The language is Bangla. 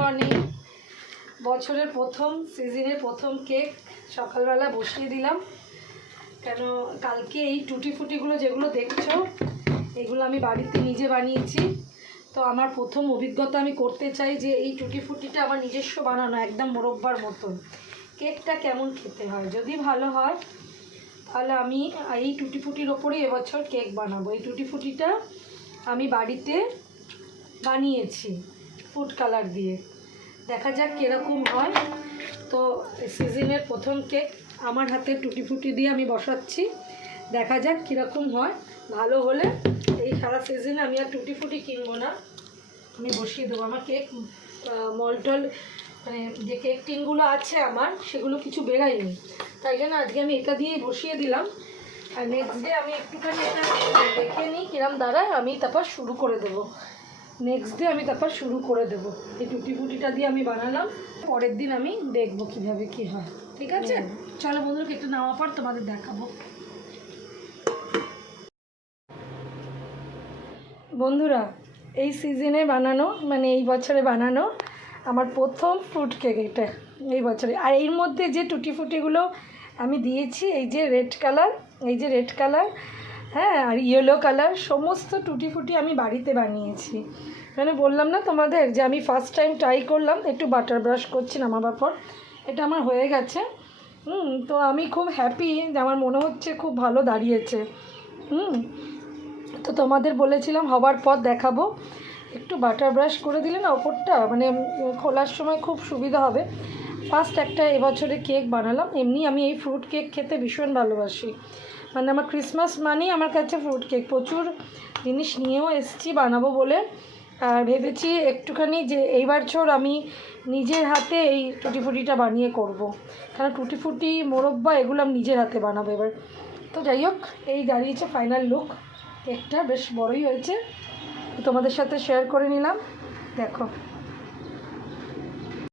মর্নিং। বছরের প্রথম সিজনের প্রথম কেক সকালবেলা বসিয়ে দিলাম, কেন কালকে এই টুটি ফুটিগুলো যেগুলো দেখছো এগুলো আমি বাড়িতে নিজে বানিয়েছি। তো আমার প্রথম অভিজ্ঞতা আমি করতে চাই যে এই টুটি ফুটিটা আমার নিজস্ব বানানো, একদম মোরব্বার মতন কেকটা কেমন খেতে হয়। যদি ভালো হয় তাহলে আমি এই টুটি ফুটির ওপরেই এবছর কেক বানাবো। এই টুটি ফুটিটা আমি বাড়িতে বানিয়েছি ফুড কালার দিয়ে, দেখা যাক কীরকম হয়। তো সিজনের প্রথম কেক আমার হাতে টুটি ফুটি দিয়ে আমি বসাচ্ছি, দেখা যাক কীরকম হয়। ভালো হলে এই সারা সিজনে আমি আর টুটি ফুটি কিনবো না, আমি বসিয়ে দেবো। আমার কেক মলটল মানে যে কেক টিনগুলো আছে আমার সেগুলো কিছু বেরায়নি, তাই জন্য আজকে আমি এটা দিয়েই বসিয়ে দিলাম। আর নেক্সট ডে আমি একটুখানি এটা দেখে নিই কিরম দাঁড়ায়, আমি তারপর শুরু করে দেবো। এই টুটি ফুটিটা দিয়ে আমি বানালাম, পরের দিন আমি দেখবো কিভাবে কি হয়। ঠিক আছে, চলো বন্ধুরা কেকটা নেওয়ার পর তোমাদের দেখাবো। বন্ধুরা, এই সিজনে বানানো মানে এই বছরে বানানো আমার প্রথম ফ্রুট কেক এটা এই বছরে। আর এর মধ্যে যে টুটি ফুটিগুলো আমি দিয়েছি, এই যে রেড কালার, হ্যাঁ, আর ইয়েলো কালার, সমস্ত টুটি ফুটি আমি বাড়িতে বানিয়েছি। মানে বললাম না তোমাদের যে আমি ফার্স্ট টাইম ট্রাই করলাম, একটু বাটার ব্রাশ করছি নামাবার পর, এটা আমার হয়ে গেছে। তো আমি খুব হ্যাপি যে আমার মনে হচ্ছে খুব ভালো দাঁড়িয়েছে। তো তোমাদের বলেছিলাম হবার পর দেখাবো। একটু বাটার ব্রাশ করে দিলে না ওপরটা মানে খোলার সময় খুব সুবিধা হবে। ফার্স্ট একটা এবছরে কেক বানালাম। এমনি আমি এই ফ্রুট কেক খেতে ভীষণ ভালোবাসি, মানে আমার ক্রিসমাস মানেই আমার কাছে ফ্রুট কেক। প্রচুর জিনিস নিয়েও এসেছি বানাবো বলে, আর ভেবেছি একটুখানি যে এইবার আমি নিজের হাতে এই টুটি ফুটিটা বানিয়ে করব, কারণ টুটি ফুটি মোরব্বা এগুলো আমি নিজের হাতে বানাবো এবার। তো যাই হোক, এই দাঁড়িয়েছে ফাইনাল লুক। কেকটা বেশ বড়ই হয়েছে, তোমাদের সাথে শেয়ার করে নিলাম। দেখো।